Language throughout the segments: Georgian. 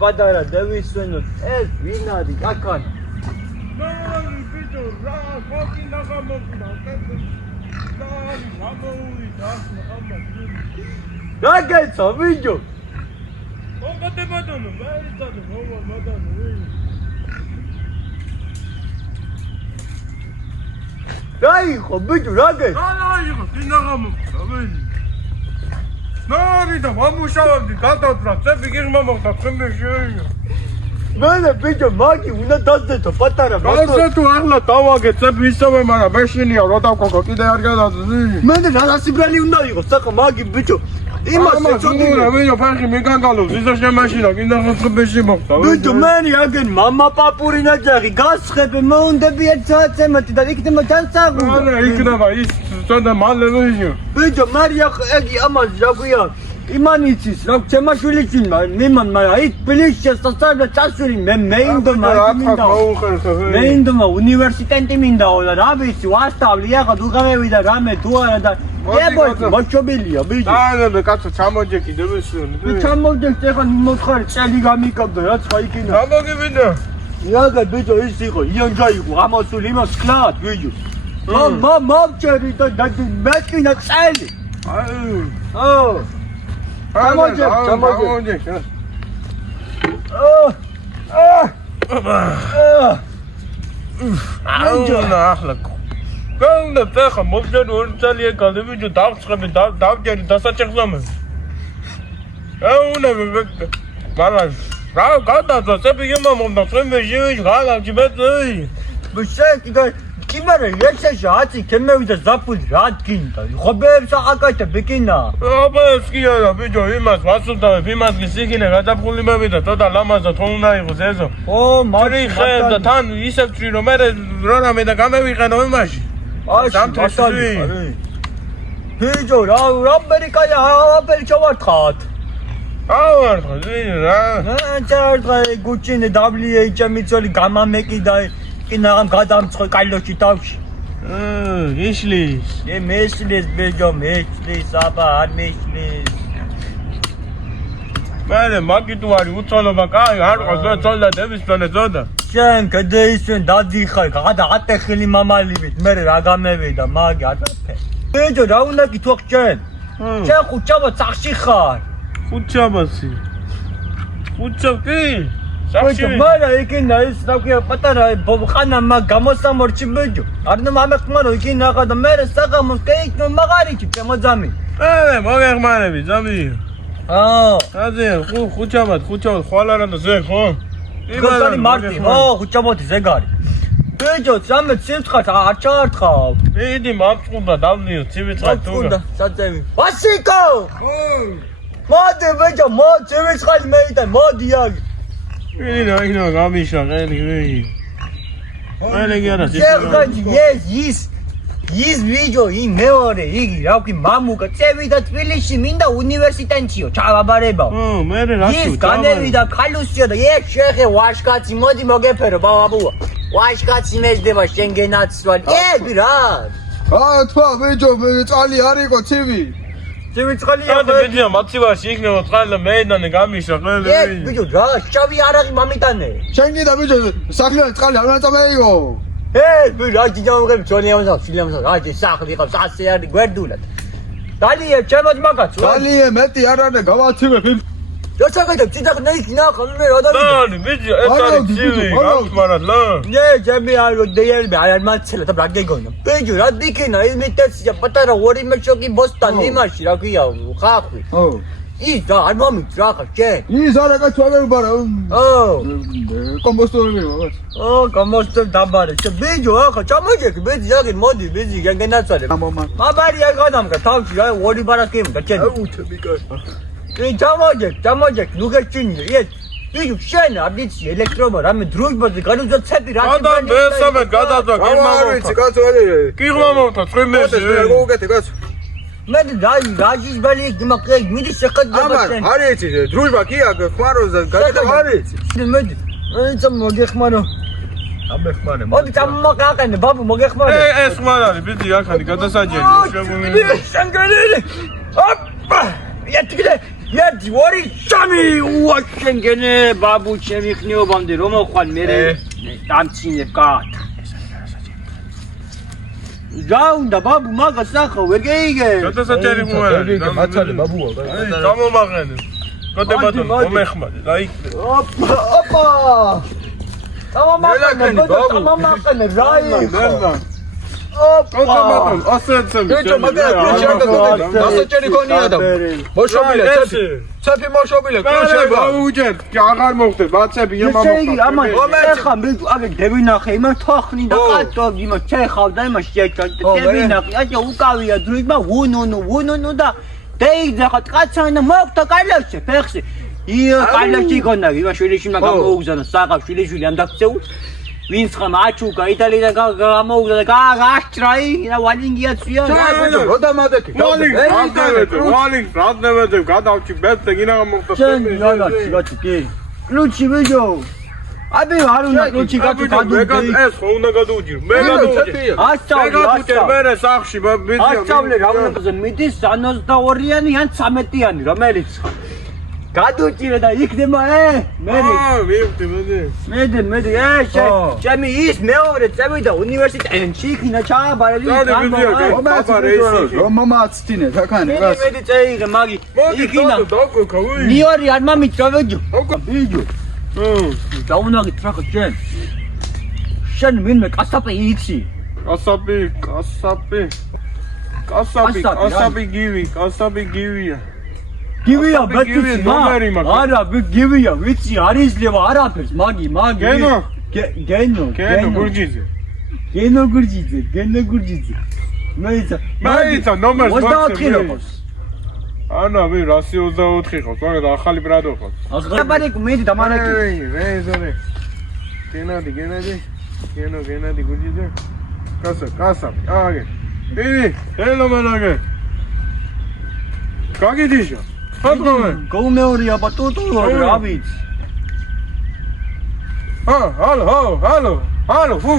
Padara, Davidson, es vina di kakan. Da geht's auf Video. Da hijo, bicho, da geht's. ნარი და ვამუშავებდი გადავდრა წები მომხდა ხმეშეა მე ბიჭო მაგი უნდა დაძეთო პატარა ბატონო თუ ახლა დავაგე წები ისევე მაგრამ მეშინია რო დავკოკო კიდე არ გადაძი მე და რასიბრალი უნდა იყოს საკა მაგი ბიჭო იმასე ჩოდია ვინო ფეხი მიგანგალოს ისა შემაშინა კიდე ხმეში მომხდა ბიჭო მენი აგენ მამა პაპური ნაჯაღი გასხები მოუნდები ერთ საათემატი და იქნება თანსაღუ ანა იქნება ის წოდა მალე ვიჟო ბიჭო მარია ეგი ამას ჯაგვია იმანიცის რა ჩემაშვილი ჩინა მემან მაგრამ აი თბილისში სასწავლო წასული მე მეინდომა მეინდომა უნივერსიტეტი მინდაო და რა ვიცი ვასწავლი ახლა დუღამევი და რამე თუ არა და ებოი მოჩობილია ბიჭო დაანებე კაცო ჩამოჯექი დებესვენი ჩამოჯექ ეხლა მოთხარი წელი გამიკაბდა რაც ხაიკინა ჩამოგივიდა იაგა ბიჭო ის იყო იანჯა იყო ამასული იმას კლათ ბიჭო მომჭერი და მეკინა წელი აუ ჩამოჯექ აუნა ახლა გონდა ფეხა მომჯერი ორი წელი ეკალე ბიჭო დავწყები დავჯერი დასაჭეხზამე აუნა მაგრამ რა გადაძა წები იმამონდა წემეჟი გალავჯი ბეწი ბუშეკი და კიმარა ეცეშა აცი ქემევიდა ზაფუდი რა გინდა ხობებს აყაკაჭა ბიკინა აბას კი არა ბიჭო იმას ვასულტავებ იმას გისიგინე გადაფხული მევიდა თოდა ლამაზად ხო უნდა იყოს ეზო ო მარი ხერ და თან ისევ წვი რომ მე რამე და გამევიყენო იმაში სამთესალი ბიჭო რა ამერიკაია აბელი ჩავართხათ ავართხა ზინი რა ჩავართხა გუჩინე WH მიცოლი გამამეკი და კინაღამ გადამწყვე კალოში თავში ისლის მესლის ბიჭო მესლის აბა არ მესლის მე მაგი თუ არის უცოლობა კაი არ ყავს ზოლა დევისონე ზოდა შენ გადაისვენ დადიხარ გადაატეხილი მამალივით მე რა გამევიდა მაგი ატაფე ბიჭო რა უნდა გითხოვ შენ შენ ხუჩაბა წახში ხარ ხუჩაბასი ხუჩაბი ბიჭო მარა იქინა ის რა ქვია პატარა ხანა მაგ გამოსამორჩი ბიჭო არ ნუ მამეხმარო იქინა ხა და მე საღამოს კეიქნო მაგარიჩი შემოძამი მოგეხმარები ზამი აზე ხუჩაბა ხვალარა და ზე ხო გოსანი მარტი ხო ხუჩაბოთი ზეგარი ბიჭო სამე ცივცხათ არ ჩაართხავ მიდი მომწყუნდა დავლიო ცივცხათ თუგა საწევი ვასიკო მოდი ბიჭო მოდი ცივცხათ მეიტან მოდი აგი ინო გამიშა ყელი ყელი გარა ის ვიჯო იმ მეორე იგი რა ვქი მამუკა წევიდა თბილისში მინდა უნივერსიტეტშიო ჩავაბარებავ მე რა ის განევიდა ქალუსიო და ეს შეხე ვაშკაცი მოდი მოგეფერო ბაბუა ვაშკაცი მეждდება შენგენაცვალ ები რა თქვა ვიჯო მე წალი არ იყო ცივი ცივიწყალია და ბიჭო მოცივაში იქნება წყალი და მეიდანე გამიშა ყელი ბიჭო რა შავი არაღი მამიტანე შენ კიდე ბიჭო სახლიდან წყალი არ ნაწამეიო რა ჯიჯამღებ ჩონიამსა ფილამსა რაჯი სახლი ყავს ასე არის გვერდულად დალია ჩემო მაგაც დალია მეტი არ არის გავაცივებ რა ჩაგაიდა ჭიდაღნე იქნა მე რა დავი ბიჭო ეს არის ცივი გამხმარად ლა ჩემი არო დეერბი არ მაცელა და რა გეგონა ბიჭო რა დიქენა იმიტაცია პატარა ორი მეშოკი ბოსტანი იმაში რა ქვია ხახვი ის და არ მომიც რა ხარ შენ ის არა კაცვაგები ბარა კომპოსტორი მაგაც კომპოსტორ დაბარე შე ბიჭო ახლა ჩამოჯექი ბიჭი ზაგი მოდი ბიჭი გენაცვალე მაბარი არ გადამგა თავში რა ორი ბარაკი და შენ უჩები კაცო ჩამოჯექ ნუ გეჩინე ეს ბიჭო შენ აბიცი ელექტრობა რამე დროიბაზე განუძაცები რა და მესამე გადაძვა არ ვიცი კაცო კი მომონთა წვიმეში გოგეთე კაცო მე რაჯის ბალი იმაკე მიდი შეხედება შენ. არ იცი, დროშბა კი აქ ხმაროზე გადა არ იცი. მე წამ მოგეხმარო. ამეხმარე. მოდი წამ მოგაყენე ბაბუ მოგეხმარო. ეს ხმარ არის, ბიდი ახალი გადასაჯენი, შეგვიმი. შენგელი. ოპა! ერთი ორი სამი უაშენგენე ბაბუ ჩემი ხნიობამდე რომ მოხვალ მე დამცინებ კაათ. გაუნდა ბაბუ მაგას ნახო ვერ გეიგე. გადასაჯენი მოერა. მაცალე ბაბუა. გამომაღენე. კოდე ბატონო, მომეხმარე, დაიქნე. ოპა! Tamam მერნა. კოდე ბატონო, ასეცემ. ბიჭო მაგარი დასაჭერი გონია და მოშობილე ცეფი. ცეფი მოშობილე კრუშება. აუჯერ, აღარ მოხდე, ბაცები იმამო. ეხა მე აგე დევინახე იმას თოხნი და კატო იმას ჩეხავდა იმას შეჭალდა დევინახე აჭა უკავია დროიბა ვუნუნუ და დეიძა ხა კაცანა მოგთა კალაშე ფეხში ია კალაში გონდა იმას შვილიში მაგა მოუგზანა საყა შვილიშვილი ამ დაქცეულ ვინც ხა მაჩუკა იტალიიდან გამოუგზა და გააშტრაი და ვალინგია ცია როდა მადეთი. ვალი, რადნებედე, გადავჭი ბეთე, გინა მოხდა. შენ გაჩი კი კრუჩი ვიჯო აბი არ უნდა კრუჩი გაჩი გადუდი ეს ხო უნდა გადუჯი. მე გადუჯი. ასწავლე მე სახში ბიძია. ასწავლე რა უნდა მიდის 62-იანი ან 13-იანი რომელიც გადუჭირე და იქნება მე მივხვდი მე ჩემი ის მეორე წევი და უნივერსიტეტში იქნა ჩააბარელი რომ მომაცდინე თქანი რას მე წეიღე მაგი იქნა ნიორი არ მომიწოვეჯო ბიჯო დაუნაღი ტრახა შენ ვინმე კასაპი იცი კასაპი გივია გივია ბეთი არა გივია ვიცი არ იძლევა არაფერს მაგი გენო გურჯიძე მეიცა ნომერს მაქსიმუმ ანა ვი 124 ხავს მაგრამ ახალი ბრადო ხავს ახალბარიკ მედი დამარაკი გენადი გურჯიძე კასაპი აგე დიდი ელო მანაგე გაგიდიშა გოუმეორია ბატუტუ რა ვიცი ჰალო ფუ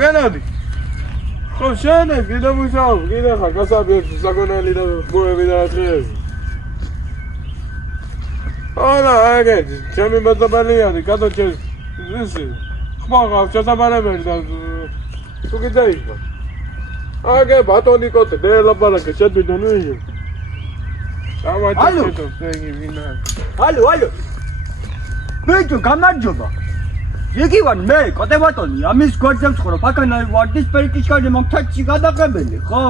გენადი ხო შენე გიდამუშავ გიდა ხა კასაბი საკონელი და მოები და დღეს ალა აგე ჩემი მეზობელია გადაჭეს ზისი ხმაღავ ჩასაბარებელი და თუ გიძაიშვა აგე ბატონი კოტე დელაბარაკე შედვიდონი ალო ბიჭო გამარჯობა იგი ვარ მე კოტე ბატონი ამის გვერდებს ხრო ფაქანაი ვარდის პერიკიშკარი მომთაჩი გადაყებელი ხო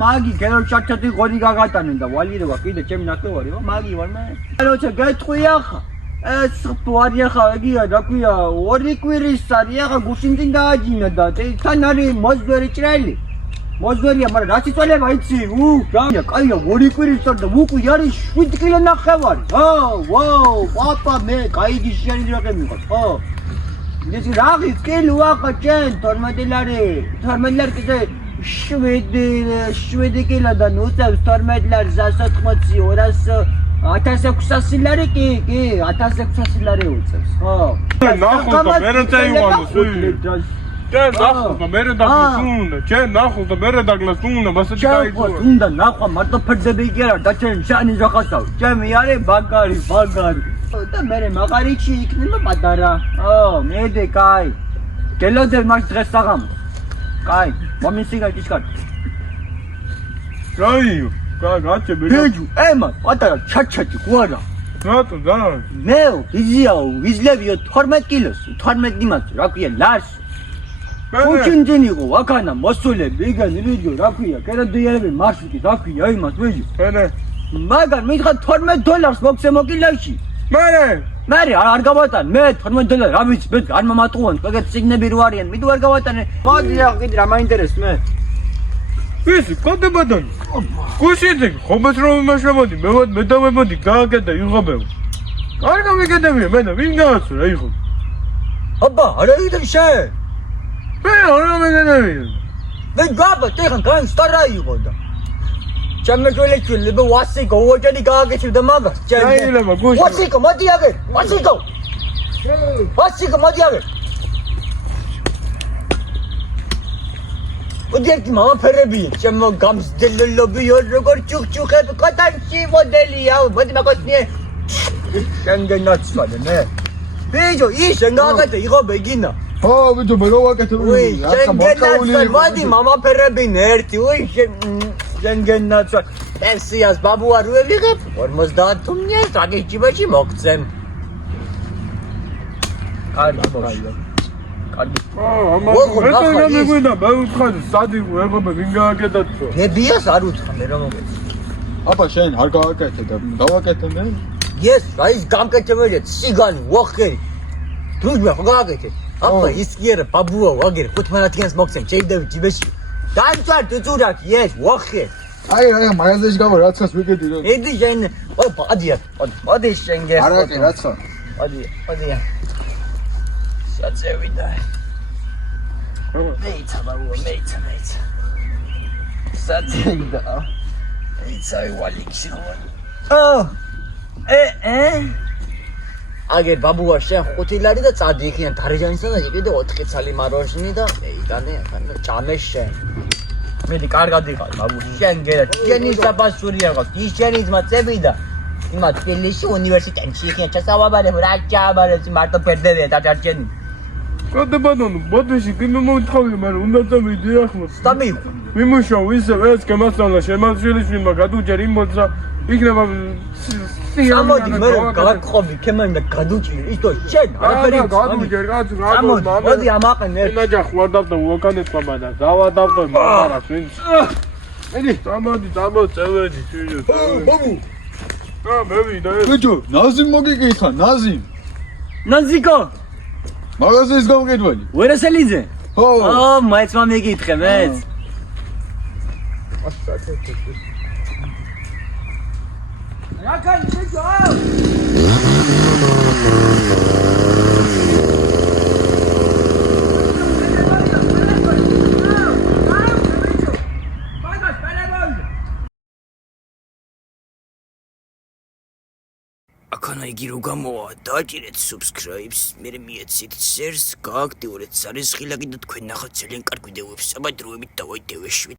მაგი გერო ჩარჩატი ღორი გაგატანენ და ვალირება კიდე ჩემი ნახევარი მაგი ვარ მე როცა გეტყვია ხა ეს პუარია ხა ეგია რა ქვია ორი კვირის არის ხა გუშინძინ დააჯინა და თან არის მოძვერი ჭრელი მოძვერია მაგრამ რაც იწოლება იცი რა კაია ორი კვირის და უკუ არის 7 კილო ნახევარი ვაუ პაპა მე კაიდი შენი რა გემიყავს ხო ის რაღი კილო ახა ჩენ 12 ლარი კიდე 7 კილო და ნუცავს 12 ლარი 180 1600 ლარი კი 1600 ლარი უწევს ხო ნახო და მე რა წაივალოს ჩენ ნახო და მე დაგლასუნდა მასეთი კაიძო უნდა ნახვა მარტო ფერძები კი არა და ჩენ შანი ზახასავ ჩემი არის ბაგარი და მე მაგარიჩი იქნება პატარა მედე კაი გელოდე მას დღეს საღამ კაი მომისიგა კიშკარ რაიო გაჩე ბიჭო ემა პატარა ჩაჩაჭი ხوارა რატო და მე ვიზიაო ვიზლებიო 12 კილოს 12 იმას რა ქვია ლას უჩინძენ იყო აქანა მოსულები იგანი ვიდეო რა ქვია კერადიელები მარშრუტი რა ქვია იმას ვეჯო მაგარ მითხა $12 მოგცე მოკილაში მე არ გავატან მე $12 რა ვიცი მე არ მომატყუან ეგეთ სიგნები რო არიან მე არ გავატანე მოდი რა კიდე რა მაინტერესს მე ვისი კოდე ბადონი გუშინძე ხომეთ რომ იმაშამოდი მე დავემოდი გააკეთა იღობევ არ გამიგედები მე და ვინ გააცო რა იყო აბა არა იდე შე მე არ გამიგედები მე გაბა ტეხან გაი სტარა იყო და Çemekölekül, bu vasiko, o jadi gageçirdi maga. Ayılama, koş. Vasiko, hadi abi. Vasiko. Vasiko, hadi abi. O diyor ki mama perebi. Çemo gams dello biyor, rogor çuk hep katan şey modeli ya. Hadi bakos niye? Sen nasıl ne? Bejo, iyi sen gagete, iho begina. ها بيجو بلوك Uy, sen gençler, hadi mama perebi nerti. Uy, sen gençler. Ben siyas babu var öyle hep. Ormaz dağıttım niye? Takipçi başı moktsem. Kardeş boş. Kardeş. 아마 뭐, 왜 나 떠나면구나 매우 카드 싸디고 왜 가면 민가하게다쳐 Ne biyas arut kameramı. აბა შენ არ გავაკეთე და გავაკეთე მე Yes, reis gamkete böyle sigan, wakir. Drujme, gagete. Apa iskiere babua wagir. Kutmanatgens moksem, çeyde cibeş. Dançar tuturak, yes, wakir. აი რა მაგაზეში გავა რაცხას ვიკედი რა Edi sen, oy hadi ya. Hadi sen gel. არ აკე რაცხა Hadi ya. Satsevida. Meita babu, meita. Satsevida. Meita walik sigan. Oh. აგერ ბაბუა შენ ხუთილარი და წადიხიან დარეჯანისა და კიდე 4 წალი მაროშინი და მეიტანე ახლა ჭამე შენ მეტი კარგად იყავ ბაბუ შენ გერა შენი საფასურია ყავს ის შენი ძმა წები და იმა თბილისში უნივერსიტეტში ხიან ჩასავაბარებ რა ჭაბარებს მარტო ფერდევია და ჩარჩენი კოდბანონო ბოდიში კიდე მომთხოვი მაგრამ უნდა წამიდი ახლა სტამი მიმუშავ ისე ეს გამასწავლა შემოძილიშვილმა გადუჯერ იმოძა იქნება ამოდი მე გავაკხოვი ქემანი და გადუჭირი ისო შენ არაფერი გადუჯერ მოდი ამაყენ ერთ ნაჯახ ვარდავდა უკანეთმა და დავადავდა მაგარას ვინც ედი დამოდი წევედი ჩიჯო ბაბუ მე ვიდა ბიჭო ნაზიმ მოგიკითხა ნაზიმ ნაზიკო მაგაზეის გამკეთველი ვერასელიძე ხო მაიც მომიგითხე მეც აქანა იგი რო გამოვა, დააჭირეთ subscribe-ს, მერე მიეცით share-ს, გააქტიურეთ სარისხილაკი და თქვენ ნახოთ ძალიან კარგი ვიდეოებს, საბადროებით დავაიდევეშვით.